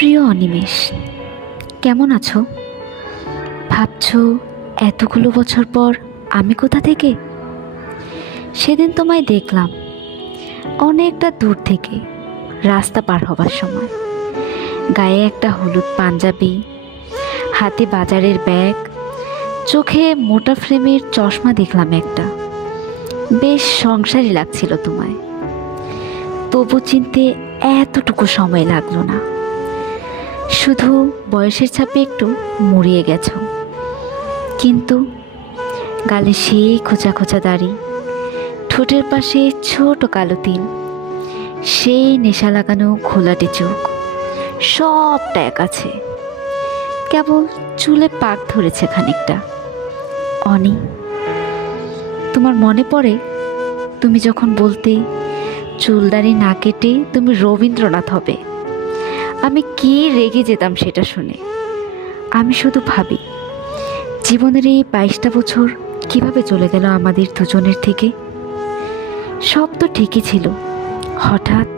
প্রিয় অনিমেষ, কেমন আছো? ভাবছো এতগুলো বছর পর আমি কোথা থেকে? সেদিন তোমায় দেখলাম অনেকটা দূর থেকে, রাস্তা পার হবার সময়। গায়ে একটা হলুদ পাঞ্জাবি, হাতে বাজারের ব্যাগ, চোখে মোটা ফ্রেমের চশমা দেখলাম একটা। বেশ সংসারী লাগছিল তোমায়। তবু চিনতে এতটুকু সময় লাগলো না। শুধু বয়সের ছাপে একটু মুড়িয়ে গেছো, কিন্তু গালে সেই খোঁচা খোঁচা দাড়ি, ঠোঁটের পাশে ছোট কালো তিল, সেই নেশা লাগানো ঘোলাটে চোখ, সবটা এক আছে। কেবল চুলে পাক ধরেছে খানিকটা। অনি, তোমার মনে পড়ে তুমি যখন বলতে চুলদাড়ি না কেটে তুমি রবীন্দ্রনাথ হবে? আমি কি রেগে যেতাম সেটা শুনে। আমি শুধু ভাবি, জীবনের এই 22টা বছর কিভাবে চলে গেল আমাদের দুজনের থেকে। সব তো ঠিকই ছিল, হঠাৎ